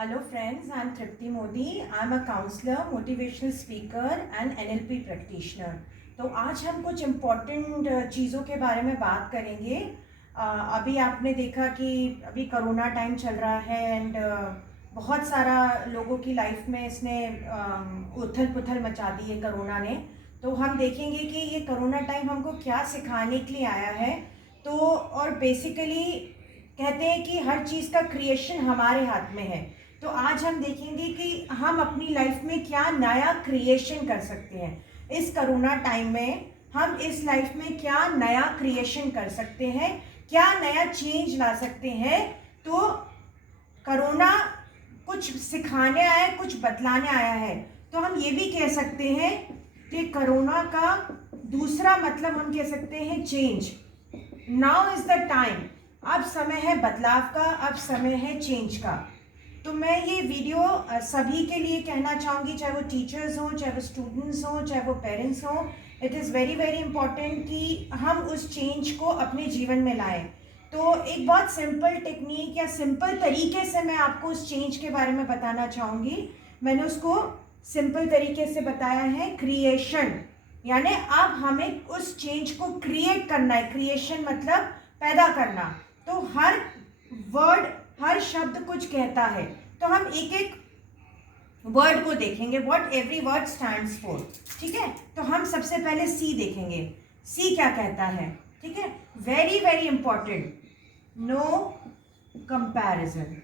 Hello friends, I am Tripti Modi. I am a counselor, motivational speaker and NLP practitioner. तो आज हम कुछ important चीज़ों के बारे में बात करेंगे। अभी आपने देखा कि अभी कोरोना टाइम चल रहा है एंड बहुत सारा लोगों की लाइफ में इसने उथल पुथल मचा दी है कोरोना ने। तो हम देखेंगे कि ये कोरोना टाइम हमको क्या सिखाने के लिए आया है। तो और बेसिकली कहते हैं कि हर चीज़ का क्रिएशन हमारे हाथ में है। तो आज हम देखेंगे कि हम अपनी लाइफ में क्या नया क्रिएशन कर सकते हैं इस कोरोना टाइम में। हम इस लाइफ में क्या नया क्रिएशन कर सकते हैं, क्या नया चेंज ला सकते हैं। तो कोरोना कुछ सिखाने आया है, कुछ बतलाने आया है। तो हम ये भी कह सकते हैं कि कोरोना का दूसरा मतलब हम कह सकते हैं change. Now is the time, अब समय है बदलाव का, अब समय है चेंज का। तो मैं ये वीडियो सभी के लिए कहना चाहूँगी, चाहे वो टीचर्स हों, चाहे वो स्टूडेंट्स हों, चाहे वो पेरेंट्स हों। It is very very important कि हम उस चेंज को अपने जीवन में लाएं। तो एक बहुत सिंपल टेक्निक या सिंपल तरीके से मैं आपको उस चेंज के बारे में बताना चाहूँगी। मैंने उसको सिंपल तरीके से बताया है क्रिएशन, यानी अब हमें उस चेंज को क्रिएट करना है। क्रिएशन मतलब पैदा करना। तो हर वर्ड, हर शब्द कुछ कहता है। तो हम एक एक वर्ड को देखेंगे, what every word stands for. ठीक है, तो हम सबसे पहले सी देखेंगे। सी क्या कहता है? ठीक है, very very important, no comparison.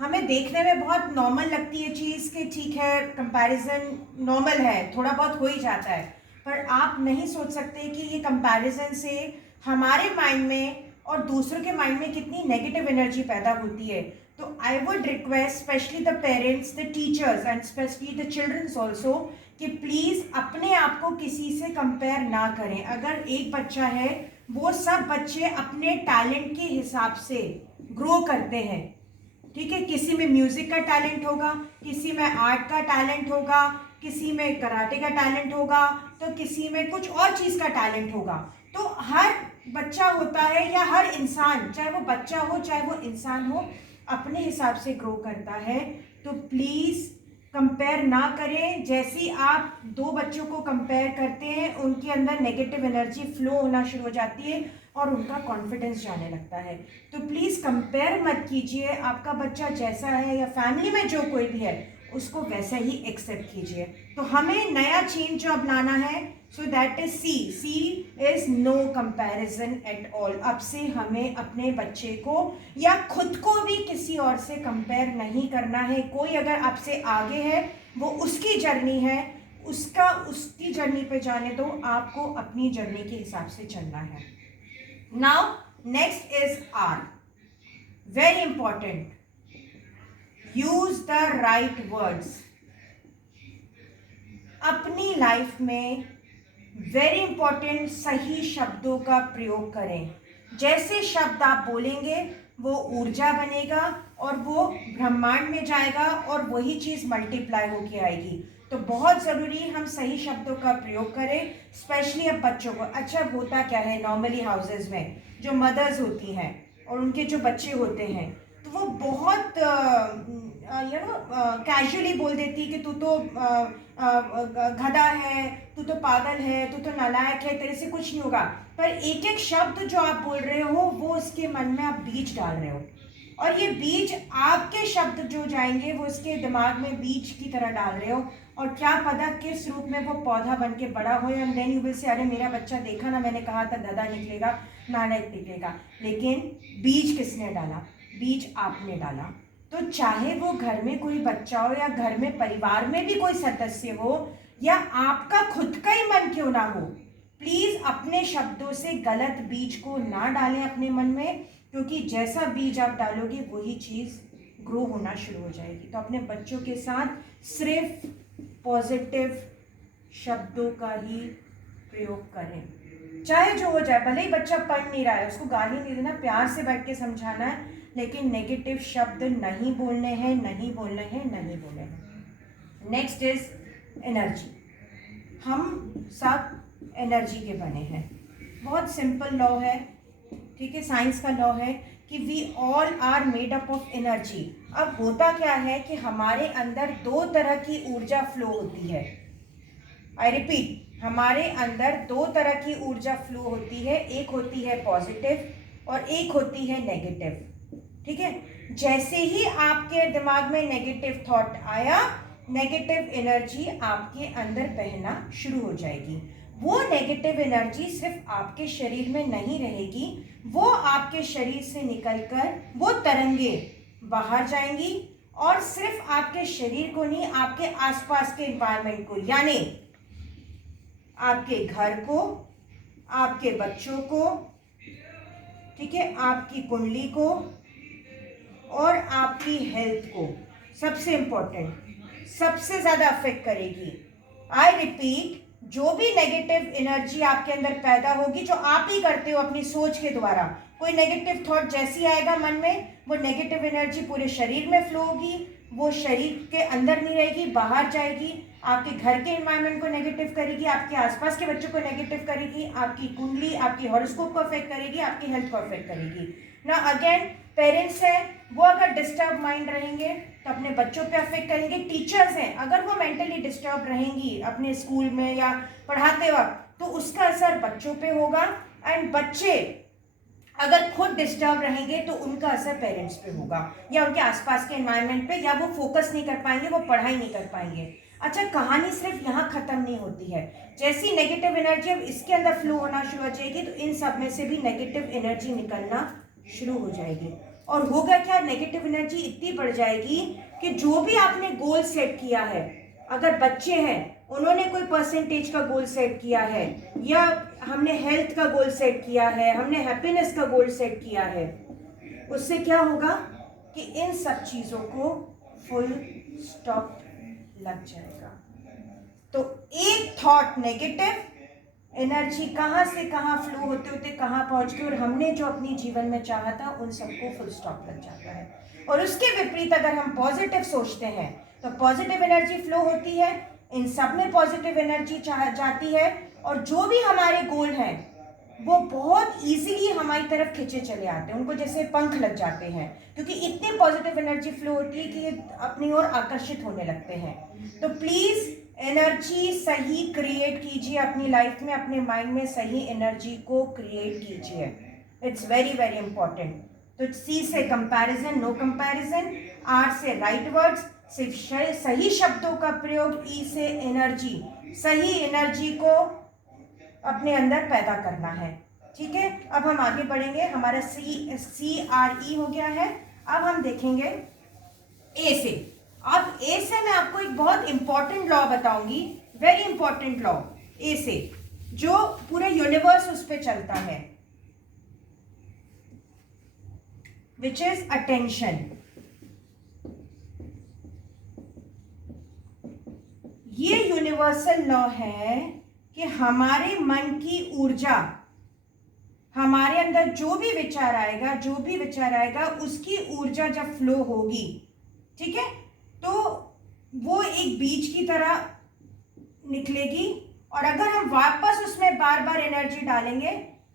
हमें देखने में बहुत नॉर्मल लगती है चीज़ कि ठीक है कंपैरिजन नॉर्मल है, थोड़ा बहुत हो ही जाता है। पर आप नहीं सोच सकते कि ये कंपैरिजन से हमारे माइंड में और दूसरों के माइंड में कितनी नेगेटिव एनर्जी पैदा होती है। तो I would request specially the parents, the teachers and specially the childrens also कि प्लीज़ अपने आप को किसी से कंपेयर ना करें। अगर एक बच्चा है, वो सब बच्चे अपने टैलेंट के हिसाब से ग्रो करते हैं। ठीक है, किसी में म्यूजिक का टैलेंट होगा, किसी में आर्ट का टैलेंट होगा, किसी में कराटे का टैलेंट होगा, तो किसी में कुछ और चीज़ का टैलेंट होगा। तो हर बच्चा होता है या हर इंसान, चाहे वो बच्चा हो चाहे वो इंसान हो, अपने हिसाब से ग्रो करता है। तो प्लीज़ कंपेयर ना करें। जैसे ही आप दो बच्चों को कंपेयर करते हैं, उनके अंदर नेगेटिव एनर्जी फ्लो होना शुरू हो जाती है और उनका कॉन्फिडेंस जाने लगता है। तो प्लीज़ कंपेयर मत कीजिए। आपका बच्चा जैसा है या फैमिली में जो कोई भी है, उसको वैसा ही एक्सेप्ट कीजिए। तो हमें नया चेंज जो अब लाना है, so that is C. C is no comparison at all. अब से हमें अपने बच्चे को या खुद को भी किसी और से कंपेयर नहीं करना है। कोई अगर आपसे आगे है, वो उसकी जर्नी है, उसकी जर्नी पे जाने दो, आपको अपनी जर्नी के हिसाब से चलना है। Now next is R, very important, use the right words. अपनी लाइफ में वेरी इंपॉर्टेंट, सही शब्दों का प्रयोग करें। जैसे शब्द आप बोलेंगे वो ऊर्जा बनेगा और वो ब्रह्मांड में जाएगा और वही चीज़ मल्टीप्लाई होके आएगी। तो बहुत ज़रूरी हम सही शब्दों का प्रयोग करें, स्पेशली अब बच्चों को। अच्छा, होता क्या है नॉर्मली हाउसेज में जो मदर्स होती हैं और उनके जो बच्चे होते हैं, तो वो बहुत कैजुअली बोल देती कि तू तो गधा है, तू तो पागल है, तू तो नालायक है, तेरे से कुछ नहीं होगा। पर एक एक शब्द जो आप बोल रहे हो, वो उसके मन में आप बीज डाल रहे हो, और ये बीज आपके शब्द जो जाएंगे वो उसके दिमाग में बीज की तरह डाल रहे हो। और क्या पता किस रूप में वो पौधा बन के बड़ा हो, and then you will say अरे मेरा बच्चा देखा ना, मैंने कहा था गधा निकलेगा, नालायक निकलेगा। लेकिन बीज किसने डाला? बीज आपने डाला। तो चाहे वो घर में कोई बच्चा हो या घर में परिवार में भी कोई सदस्य हो या आपका खुद का ही मन क्यों ना हो, प्लीज अपने शब्दों से गलत बीज को ना डालें अपने मन में, क्योंकि जैसा बीज आप डालोगे वही चीज ग्रो होना शुरू हो जाएगी। तो अपने बच्चों के साथ सिर्फ पॉजिटिव शब्दों का ही प्रयोग करें, चाहे जो हो जाए। भले ही बच्चा पढ़ नहीं रहा है, उसको गाली नहीं देना, प्यार से बैठ के समझाना है, लेकिन नेगेटिव शब्द नहीं बोलने हैं, नहीं बोलने हैं, नहीं बोलने हैं। Next is energy. हम सब एनर्जी के बने हैं। बहुत सिंपल लॉ है, ठीक है, साइंस का लॉ है कि we all are made up of energy. अब होता क्या है कि हमारे अंदर दो तरह की ऊर्जा फ्लो होती है। आई रिपीट, हमारे अंदर दो तरह की ऊर्जा फ्लो होती है, एक होती है पॉजिटिव और एक होती है नेगेटिव। ठीक है, जैसे ही आपके दिमाग में नेगेटिव थॉट आया, नेगेटिव एनर्जी आपके अंदर बहना शुरू हो जाएगी। वो नेगेटिव एनर्जी सिर्फ आपके शरीर में नहीं रहेगी, वो आपके शरीर से निकलकर वो तरंगे बाहर जाएंगी और सिर्फ आपके शरीर को नहीं, आपके आसपास के एनवायरनमेंट को, यानी आपके घर को, आपके बच्चों को, ठीक है, आपकी कुंडली को और आपकी हेल्थ को, सबसे इंपॉर्टेंट, सबसे ज्यादा अफेक्ट करेगी। आई रिपीट, जो भी नेगेटिव एनर्जी आपके अंदर पैदा होगी, जो आप ही करते हो अपनी सोच के द्वारा, कोई नेगेटिव थॉट जैसी आएगा मन में, वो नेगेटिव एनर्जी पूरे शरीर में फ्लो होगी, वो शरीर के अंदर नहीं रहेगी, बाहर जाएगी, आपके घर के एनवायरनमेंट को नेगेटिव करेगी, आपके आसपास के बच्चों को नेगेटिव करेगी, आपकी कुंडली, आपकी हॉरोस्कोप को अफेक्ट करेगी, आपकी हेल्थ को अफेक्ट करेगी ना। अगेन, पेरेंट्स हैं, वो अगर डिस्टर्ब माइंड रहेंगे तो अपने बच्चों पे अफेक्ट करेंगे। टीचर्स हैं, अगर वो मेंटली डिस्टर्ब रहेंगी अपने स्कूल में या पढ़ाते वक्त, तो उसका असर बच्चों पे होगा। एंड बच्चे अगर खुद डिस्टर्ब रहेंगे तो उनका असर पेरेंट्स पे होगा या उनके आसपास के एनवायरनमेंट पे, या वो फोकस नहीं कर पाएंगे, वो पढ़ाई नहीं कर पाएंगे। अच्छा, कहानी सिर्फ यहाँ खत्म नहीं होती है। जैसी नेगेटिव एनर्जी अब इसके अंदर फ्लो होना शुरू हो जाएगी, तो इन सब में से भी नेगेटिव एनर्जी निकलना शुरू हो जाएगी। और होगा क्या, नेगेटिव एनर्जी इतनी बढ़ जाएगी कि जो भी आपने गोल सेट किया है, अगर बच्चे हैं उन्होंने कोई परसेंटेज का गोल सेट किया है, या हमने हेल्थ का गोल सेट किया है, हमने हैप्पीनेस का गोल सेट किया है, उससे क्या होगा कि इन सब चीज़ों को फुल स्टॉप लग जाएगा। तो एक थॉट नेगेटिव एनर्जी कहाँ से कहाँ फ्लो होते होते कहाँ पहुँच गई, और हमने जो अपनी जीवन में चाहा था उन सबको फुल स्टॉप लग जाता है। और उसके विपरीत अगर हम पॉजिटिव सोचते हैं तो पॉजिटिव एनर्जी फ्लो होती है, इन सब में पॉजिटिव एनर्जी जाती है, और जो भी हमारे गोल हैं वो बहुत इजीली हमारी तरफ खींचे चले आते हैं, उनको जैसे पंख लग जाते हैं, क्योंकि इतनी पॉजिटिव एनर्जी फ्लो होती है कि ये अपनी ओर आकर्षित होने लगते हैं। तो प्लीज़ एनर्जी सही क्रिएट कीजिए अपनी लाइफ में, अपने माइंड में सही एनर्जी को क्रिएट कीजिए। It's very very important. तो सी से कंपैरिजन, नो कंपैरिजन, आर से राइट वर्ड्स, सिर्फ सही शब्दों का प्रयोग, ई से एनर्जी, सही एनर्जी को अपने अंदर पैदा करना है। ठीक है, अब हम आगे बढ़ेंगे। हमारा CRE हो गया है। अब हम देखेंगे ए से। अब ए से मैं आपको एक बहुत इंपॉर्टेंट लॉ बताऊंगी, वेरी इंपॉर्टेंट लॉ ए से, जो पूरे यूनिवर्स उस पर चलता है, विच इज अटेंशन। ये यूनिवर्सल लॉ है कि हमारे मन की ऊर्जा, हमारे अंदर जो भी विचार आएगा, उसकी ऊर्जा जब फ्लो होगी, ठीक है, तो वो एक बीज की तरह निकलेगी, और अगर हम वापस उसमें बार बार एनर्जी डालेंगे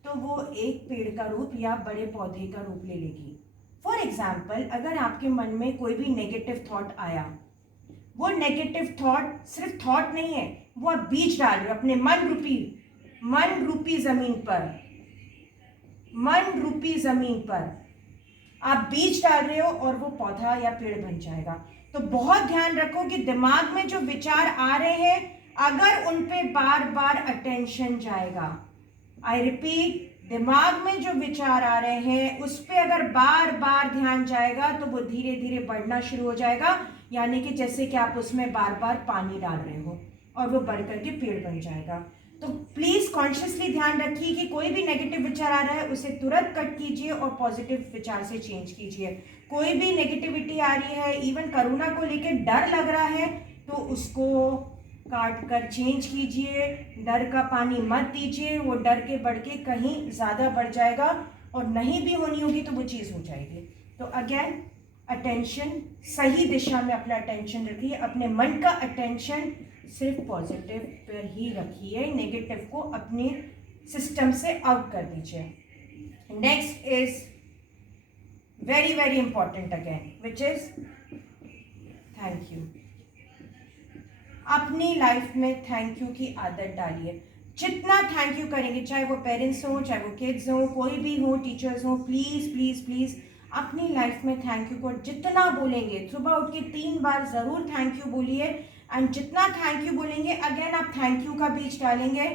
तो वो एक पेड़ का रूप या बड़े पौधे का रूप ले लेगी। फॉर एग्जाम्पल, अगर आपके मन में कोई भी नेगेटिव थॉट आया, वो नेगेटिव थॉट सिर्फ थॉट नहीं है, वो आप बीज डाल रहे हो अपने मन रूपी जमीन पर आप बीज डाल रहे हो, और वो पौधा या पेड़ बन जाएगा। तो बहुत ध्यान रखो कि दिमाग में जो विचार आ रहे हैं, अगर उन पे बार बार अटेंशन जाएगा, आई रिपीट, दिमाग में जो विचार आ रहे हैं उस पे अगर बार बार ध्यान जाएगा तो वो धीरे धीरे बढ़ना शुरू हो जाएगा, यानी कि जैसे कि आप उसमें बार बार पानी डाल रहे हो, और वो बढ़ करके पेड़ बन जाएगा। तो प्लीज कॉन्शियसली ध्यान रखिए कि कोई भी नेगेटिव विचार आ रहा है उसे तुरंत कट कीजिए और पॉजिटिव विचार से चेंज कीजिए। कोई भी नेगेटिविटी आ रही है, इवन कोरोना को लेकर डर लग रहा है, तो उसको काट कर चेंज कीजिए। डर का पानी मत दीजिए, वो डर के बढ़ के कहीं ज़्यादा बढ़ जाएगा, और नहीं भी होनी होगी तो वो चीज़ हो जाएगी। तो अगेन, अटेंशन, सही दिशा में अपना अटेंशन रखिए, अपने मन का अटेंशन सिर्फ पॉजिटिव पर ही रखिए, नेगेटिव को अपने सिस्टम से आउट कर दीजिए। Next is very very important again, which is thank you. अपनी लाइफ में थैंक यू की आदत डालिए। जितना थैंक यू करेंगे, चाहे वो पेरेंट्स हों, चाहे वो किड्स हों, कोई भी हो, टीचर्स हों, प्लीज़ प्लीज़ प्लीज़ अपनी लाइफ में थैंक यू को जितना बोलेंगे, सुबह उठ के 3 बार ज़रूर थैंक यू बोलिए। एंड जितना थैंक यू बोलेंगे, अगेन आप थैंक यू का बीज डालेंगे,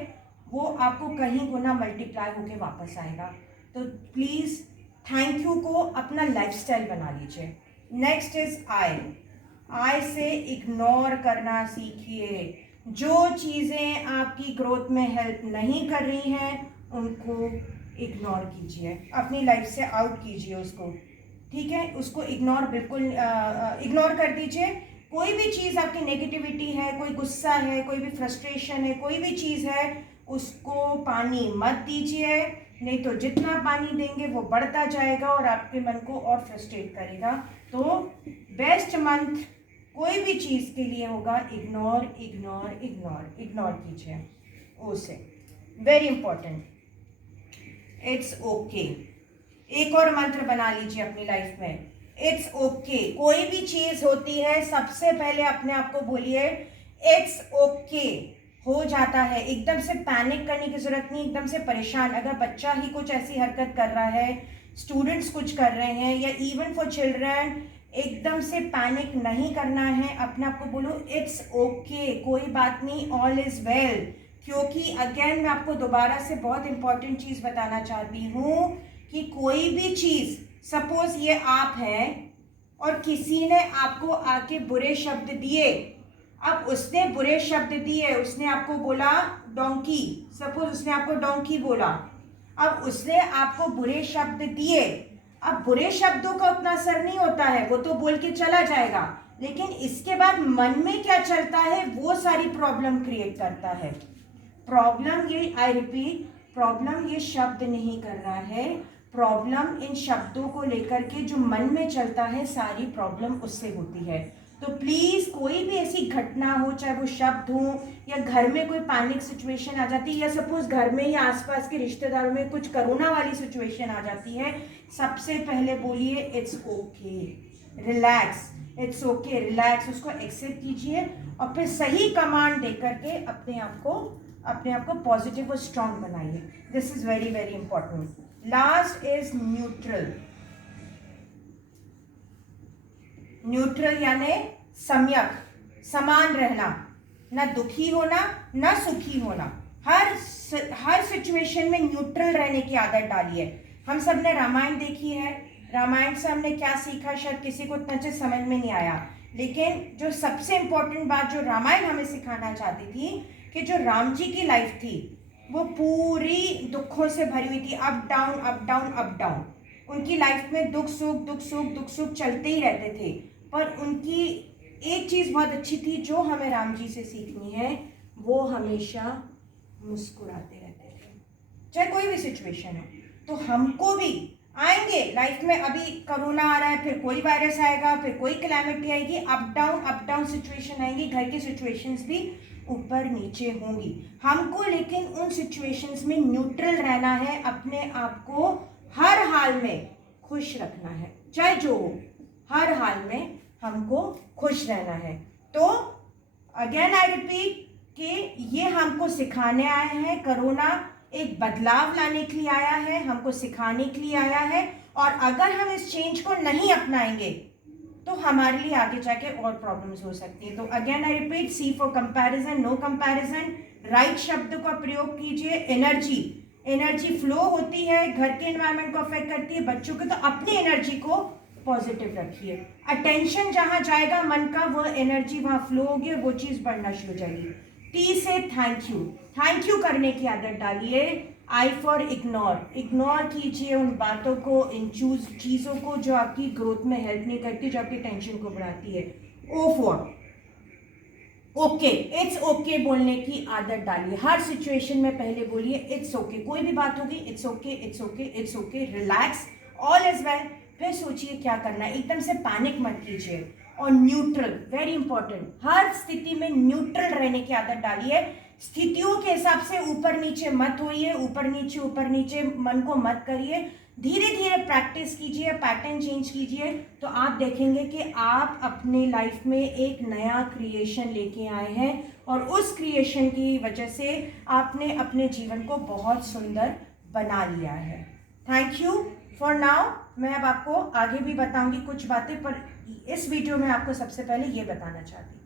वो आपको कहीं गुना मल्टीप्लाई होके वापस आएगा। तो प्लीज़ थैंक यू को अपना लाइफस्टाइल बना लीजिए। नेक्स्ट इज आई से इग्नोर करना सीखिए। जो चीज़ें आपकी ग्रोथ में हेल्प नहीं कर रही हैं उनको इग्नोर कीजिए, अपनी लाइफ से आउट कीजिए उसको, ठीक है? उसको इग्नोर, बिल्कुल इग्नोर कर दीजिए। कोई भी चीज़ आपकी नेगेटिविटी है, कोई गुस्सा है, कोई भी फ्रस्ट्रेशन है, कोई भी चीज़ है, उसको पानी मत दीजिए, नहीं तो जितना पानी देंगे वो बढ़ता जाएगा और आपके मन को और फ्रस्ट्रेट करेगा। तो बेस्ट मंथ कोई भी चीज़ के लिए होगा इग्नोर इग्नोर इग्नोर, इग्नोर कीजिए उसे, वेरी इंपॉर्टेंट। इट्स ओके, एक और मंत्र बना लीजिए अपनी लाइफ में, इट्स ओके। कोई भी चीज़ होती है, सबसे पहले अपने आप को बोलिए इट्स ओके। हो जाता है, एकदम से पैनिक करने की जरूरत नहीं, एकदम से परेशान, अगर बच्चा ही कुछ ऐसी हरकत कर रहा है, स्टूडेंट्स कुछ कर रहे हैं, या इवन फॉर चिल्ड्रन, एकदम से पैनिक नहीं करना है। अपने आप को बोलो इट्स ओके, कोई बात नहीं, ऑल इज वेल। क्योंकि अगेन मैं आपको दोबारा से बहुत इंपॉर्टेंट चीज़ बताना चाहती हूँ कि कोई भी चीज़, सपोज ये आप हैं और किसी ने आपको आके बुरे शब्द दिए, अब उसने बुरे शब्द दिए, उसने आपको बोला डोंकी, सपोज उसने आपको डोंकी बोला, अब उसने आपको बुरे शब्द दिए। अब बुरे शब्दों का उतना असर नहीं होता है, वो तो बोल के चला जाएगा, लेकिन इसके बाद मन में क्या चलता है वो सारी प्रॉब्लम क्रिएट करता है। प्रॉब्लम ये, आई रिपीट, प्रॉब्लम ये शब्द नहीं कर रहा है, प्रॉब्लम इन शब्दों को लेकर के जो मन में चलता है, सारी प्रॉब्लम उससे होती है। तो प्लीज़ कोई भी ऐसी घटना हो, चाहे वो शब्द हो या घर में कोई पैनिक सिचुएशन आ जाती है, या सपोज घर में ही आसपास के रिश्तेदारों में कुछ कोरोना वाली सिचुएशन आ जाती है, सबसे पहले बोलिए it's okay, relax, it's okay, relax, उसको एक्सेप्ट कीजिए और फिर सही कमांड दे करके अपने आप को पॉजिटिव और स्ट्रांग बनाइए। This is very very important. Last is neutral. Neutral यानी सम्यक, समान रहना, ना दुखी होना ना सुखी होना, हर सिचुएशन में न्यूट्रल रहने की आदत डालिए। हम सब ने रामायण देखी है, रामायण से हमने क्या सीखा शायद किसी को इतना अच्छे समझ में नहीं आया, लेकिन जो सबसे इम्पोर्टेंट बात जो रामायण हमें सिखाना चाहती थी कि जो राम जी की लाइफ थी वो पूरी दुखों से भरी हुई थी, up down up down up down. उनकी लाइफ में दुख सुख दुख सुख दुख सुख चलते ही रहते थे, पर उनकी एक चीज़ बहुत अच्छी थी जो हमें राम जी से सीखनी है, वो हमेशा मुस्कुराते रहते थे, चाहे कोई भी सिचुएशन हो। तो हमको भी आएंगे लाइफ में, अभी कोरोना आ रहा है, फिर कोई वायरस आएगा, फिर कोई कैलामिटी आएगी, अप डाउन सिचुएशन आएंगी, घर की सिचुएशंस भी ऊपर नीचे होंगी। हमको लेकिन उन सिचुएशंस में न्यूट्रल रहना है, अपने आप को हर हाल में खुश रखना है, चाहे जो हो, हर हाल में हमको खुश रहना है। तो अगेन आई रिपीट कि ये हमको सिखाने आए हैं, कोरोना एक बदलाव लाने के लिए आया है, हमको सिखाने के लिए आया है, और अगर हम इस चेंज को नहीं अपनाएंगे तो हमारे लिए आगे जाके और प्रॉब्लम्स हो सकती है। तो again I repeat, C for comparison, no comparison, right शब्द का प्रयोग कीजिए। एनर्जी फ्लो होती है, घर के एनवायरनमेंट को अफेक्ट करती है, बच्चों के, तो अपनी एनर्जी को पॉजिटिव रखिए। अटेंशन जहाँ जाएगा मन का, वो एनर्जी वहाँ फ्लो होगी, वो चीज़ बढ़ना शुरू हो जाएगी। टी से थैंक यू करने की आदत डालिए। आई फॉर इग्नोर कीजिए उन बातों को, इन चीज़ों को जो आपकी ग्रोथ में हेल्प नहीं करती, जो आपकी टेंशन को बढ़ाती है। O for okay, it's okay बोलने की आदत डालिए। हर सिचुएशन में पहले बोलिए इट्स ओके, कोई भी बात होगी it's okay it's okay it's okay, relax, all is well. फिर सोचिए क्या करना है, एकदम से पैनिक मत कीजिए। और न्यूट्रल, वेरी इंपॉर्टेंट, हर स्थिति में न्यूट्रल रहने की आदत डालिए। स्थितियों के हिसाब से ऊपर नीचे मत होइए, ऊपर नीचे मन को मत करिए। धीरे धीरे प्रैक्टिस कीजिए, पैटर्न चेंज कीजिए, तो आप देखेंगे कि आप अपने लाइफ में एक नया क्रिएशन लेके आए हैं और उस क्रिएशन की वजह से आपने अपने जीवन को बहुत सुंदर बना लिया है। Thank you for now. मैं अब आपको आगे भी बताऊंगी कुछ बातें, पर इस वीडियो में आपको सबसे पहले ये बताना चाहती हूँ।